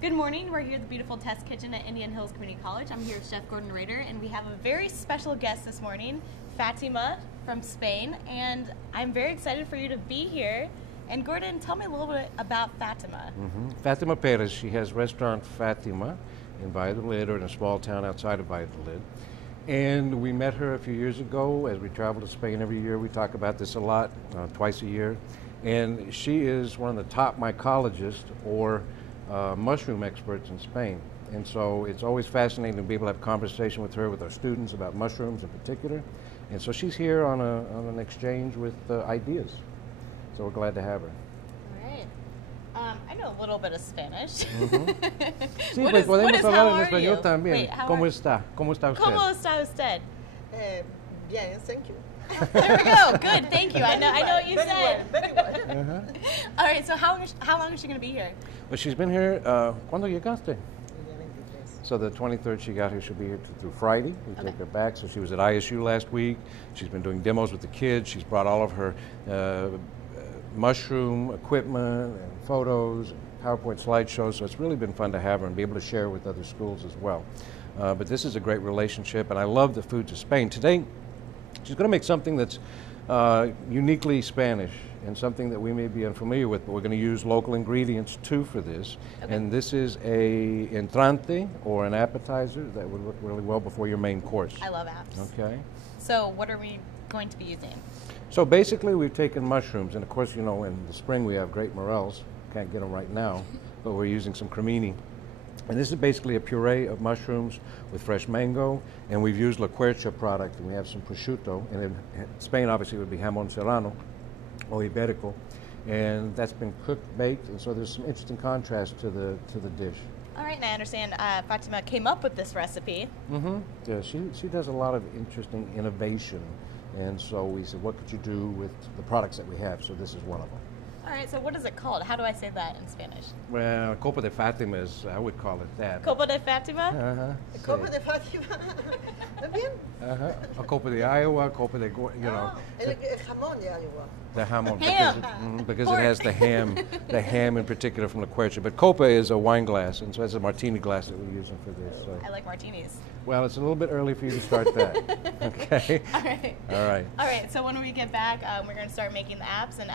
Good morning. We're here at the beautiful Test Kitchen at Indian Hills Community College. I'm here with Chef Gordon Rader, and we have a very special guest this morning, Fatima from Spain, and I'm very excited for you to be here. And Gordon, tell me a little bit about Fatima. Fatima Perez, she has restaurant Fatima in Valladolid, or in a small town outside of Valladolid. And we met her a few years ago as we travel to Spain every year. We talk about this a lot, twice a year. And she is one of the top mycologists or mushroom experts in Spain. And so it's always fascinating to be able to have a conversation with her, with our students about mushrooms in particular. And so she's here on an exchange with ideas. So we're glad to have her. All right. I know a little bit of Spanish. Sí, pues podemos hablar en español también. Wait, ¿Cómo está? ¿Cómo está usted? ¿Cómo está usted? Bien, thank you. There we go. Good, thank you. I know what you very said. Well, very well. All right, so how long is she going to be here? Well, she's been here, ¿cuándo llegaste? So the 23rd she got here, she'll be here through Friday. We take her back. So she was at ISU last week. She's been doing demos with the kids. She's brought all of her mushroom equipment and photos and PowerPoint slideshows. So it's really been fun to have her and be able to share with other schools as well. But this is a great relationship, and I love the foods of Spain. Today, she's going to make something that's uniquely Spanish and something that we may be unfamiliar with, but we're going to use local ingredients too for this. Okay. And this is a entrante, or an appetizer, that would work really well before your main course. I love apps. Okay. So what are we going to be using? So basically we've taken mushrooms, and of course, you know, in the spring we have great morels. Can't get them right now, but we're using some cremini. And this is basically a puree of mushrooms with fresh mango, and we've used La Quercia product, and we have some prosciutto, and in Spain obviously it would be jamón serrano or iberico, and that's been cooked, baked, and so there's some interesting contrast to the dish. All right, and I understand Fatima came up with this recipe. Yeah, she does a lot of interesting innovation, and so we said, what could you do with the products that we have? So this is one of them. All right, so what is it called? How do I say that in Spanish? Well, Copa de Fatima is, I would call it that. Copa de Fatima? Copa de Fatima. ¿Está bien? A Copa de Iowa, Copa de, you know. El jamón de Iowa. The hamon, Ham. because it has the ham in particular from La Quercia. But Copa is a wine glass, and so it's a martini glass that we're using for this. So. I like martinis. Well, it's a little bit early for you to start that. Okay. All right. All right. All right. So when we get back, we're going to start making the apps, and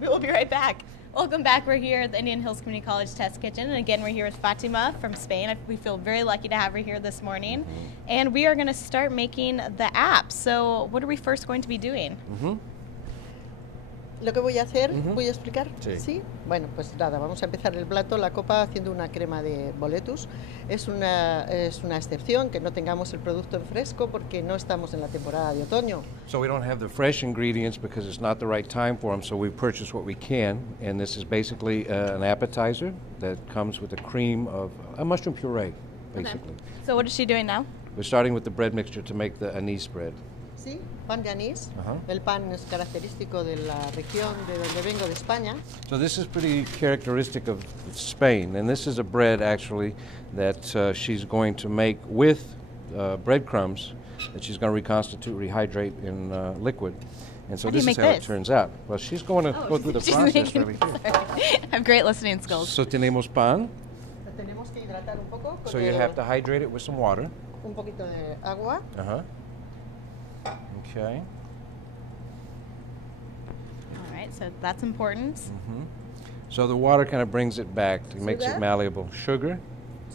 we'll be right back. Welcome back. We're here at the Indian Hills Community College Test Kitchen, and again, we're here with Fatima from Spain. We feel very lucky to have her here this morning, and we are going to start making the apps. So what are we first going to be doing? Lo que voy a hacer, voy a explicar. Sí. Bueno, pues nada, vamos a empezar el plato, la copa, haciendo una crema de boletus. Es una excepción que no tengamos el producto en fresco porque no estamos en la temporada de otoño. So we don't have the fresh ingredients because it's not the right time for them, so we've purchased what we can, and this is basically an appetizer that comes with a cream of a mushroom puree, basically. Okay. So what is she doing now? We're starting with the bread mixture to make the anise bread. Sí, pan de anís. El pan es característico de la región de donde vengo, de España. So this is pretty characteristic of Spain, and this is a bread actually that she's going to make with breadcrumbs that she's going to reconstitute, rehydrate in liquid. And so this is how it turns out. Well, she's going to go through the process really. I have great listening skills. So tenemos pan. Tenemos que hidratar un poco. So you have to hydrate it with some water. Un poquito de agua. Okay. All right, so that's important. So the water kind of brings it back, it makes it malleable. Sugar.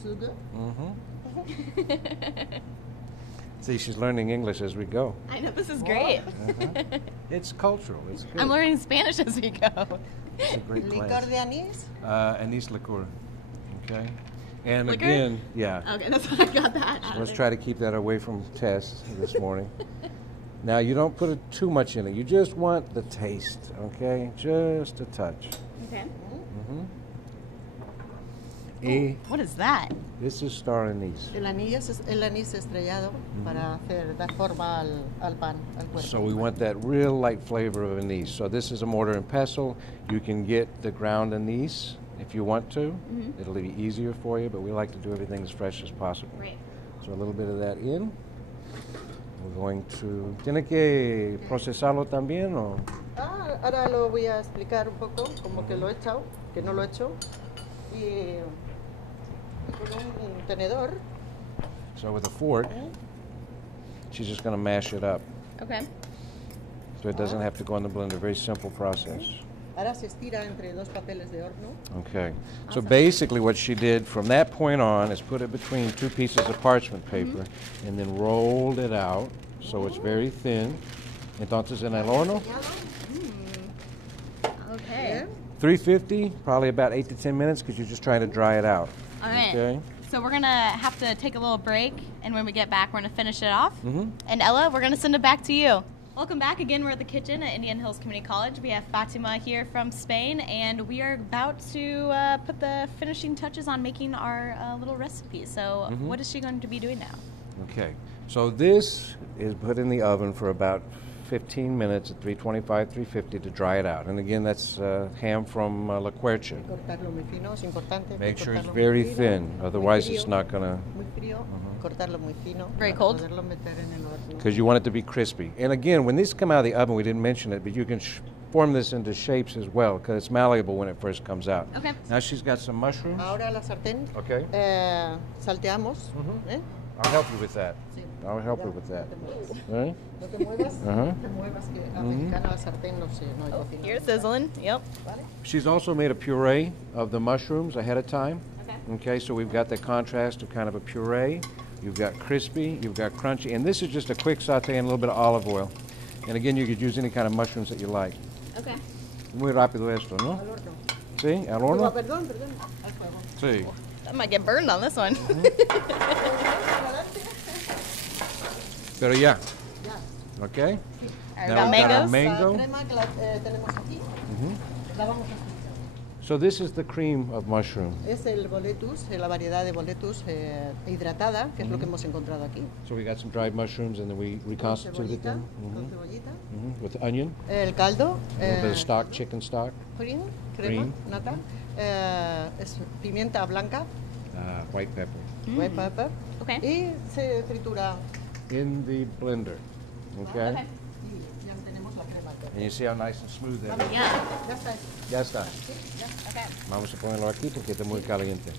Sugar. See, she's learning English as we go. I know, this is great. It's cultural. It's good. I'm learning Spanish as we go. It's a great Licor class. de anís. Anise liqueur. Okay. And Liquor? again, yeah. Okay, that's what I got that. So let's try to keep that away from tests this morning. Now, you don't put too much in it. You just want the taste, okay? Just a touch. Okay. What is that? This is star anise. El anís estrellado para dar forma al pan, al cuerpo. So we want that real light flavor of anise. So this is a mortar and pestle. You can get the ground anise if you want to. It'll be easier for you, but we like to do everything as fresh as possible. Right. So a little bit of that in. We're going to... ¿Tiene que procesarlo también o...? Ahora lo voy a explicar un poco, como que lo he echado, que no lo he hecho. Y con un tenedor. So with a fork, she's just going to mash it up. Okay. So it doesn't have to go in the blender. Very simple process. Ahora se estira entre dos papeles de horno. Okay. So basically what she did from that point on is put it between two pieces of parchment paper and then rolled it out so it's very thin. Entonces en el horno, Okay. 350, probably about 8 to 10 minutes because you're just trying to dry it out. All right. Okay. So we're gonna have to take a little break, and when we get back, we're gonna finish it off. Mhm. And Ella, we're gonna send it back to you. Welcome back again. We're at the kitchen at Indian Hills Community College. We have Fatima here from Spain, and we are about to put the finishing touches on making our little recipe. So, what is she going to be doing now? Okay. So this is put in the oven for about 15 minutes at 325, 350 to dry it out. And again, that's ham from La Quercia. Cortarlo muy fino, es importante. Make sure it's cortarlo very muy fino, thin, muy otherwise frío, it's not going to, muy frío, cortarlo muy fino. Very para cold? poderlo meter en el horno. because you want it to be crispy. And again, when these come out of the oven, we didn't mention it, but you can form this into shapes as well because it's malleable when it first comes out. Okay. Now she's got some mushrooms. Ahora la sartén. Okay. Salteamos. ¿Eh? I'll help you with that. Sí. I'll help Ya, you with that. No te muevas. All right? No te muevas. Ajá. No te muevas, que americana la sartén no se no hay cocina. You're sizzling. Yep. ¿Vale? She's also made a puree of the mushrooms ahead of time. Okay. Okay, so we've got the contrast of kind of a puree. You've got crispy, you've got crunchy, and this is just a quick saute and a little bit of olive oil. And again, you could use any kind of mushrooms that you like. Okay. Muy rápido esto, ¿no? Al horno. ¿Sí? ¿Al No, horno? perdón, al fuego. Sí. I might get burned on this one. Pero ya. Ya. Okay? Alright, Now got we've got our mangoes. mango. La crema que la tenemos aquí. La vamos a fritar. So this is the cream of mushroom. Es el boletus, la variedad de boletus hidratada, que es lo que hemos encontrado aquí. So we got some dried mushrooms and then we Con reconstituted cebollita, them. con cebollita. With onion, El caldo, a little bit of stock, chicken stock, crema, Cream. nata, es pimienta blanca, white pepper. white pepper, Okay. y se tritura. In the blender. Okay? Okay. Y ya tenemos la crema. And you see how nice and smooth that is? Yeah. Ya está. Ya está. Okay. Vamos a ponerlo aquí porque está muy caliente.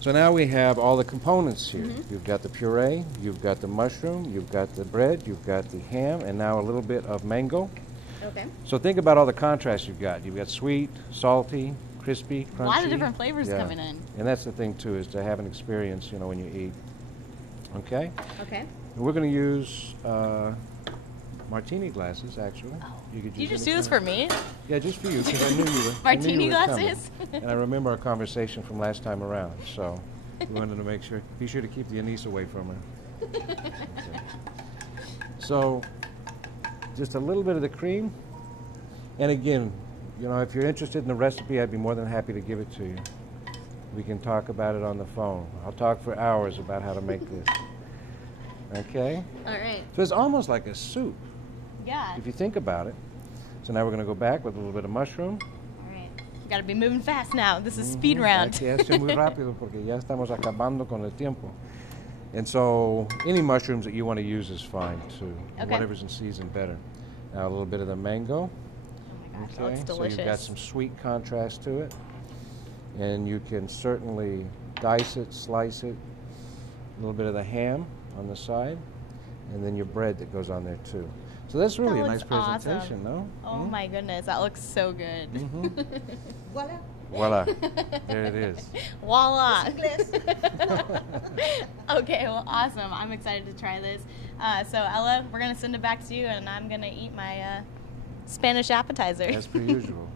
So now we have all the components here. You've got the puree, you've got the mushroom, you've got the bread, you've got the ham, and now a little bit of mango. Okay. So think about all the contrast you've got. You've got sweet, salty, crispy, crunchy. A lot of different flavors Yeah. coming in. And that's the thing too, is to have an experience, when you eat. Okay? Okay. And we're going to use martini glasses, actually. You could You just any do this kind for me? Yeah, just for you, because I knew you were. Martini I knew you were coming. glasses? And I remember our conversation from last time around, so we wanted to make sure. Be sure to keep the anise away from her. So, just a little bit of the cream, and again, if you're interested in the recipe, I'd be more than happy to give it to you. We can talk about it on the phone. I'll talk for hours about how to make this. Okay? All right. So it's almost like a soup, Yeah. if you think about it. So now we're going to go back with a little bit of mushroom. All right. You gotta be moving fast now. This is speed round. Hay que hacer muy rápido porque ya estamos acabando con el tiempo. And so any mushrooms that you want to use is fine too. Okay. Whatever's in season, better. Now a little bit of the mango. Oh my gosh, that looks So delicious. you've got some sweet contrast to it. And you can certainly dice it, slice it. A little bit of the ham on the side. And then your bread that goes on there too. So that's really That a nice looks awesome. presentation, no? Oh my goodness, that looks so good. Voilà. Voila. There it is. Voila. Okay, well, awesome. I'm excited to try this. So, Ella, we're going to send it back to you, and I'm going to eat my Spanish appetizer. As per usual.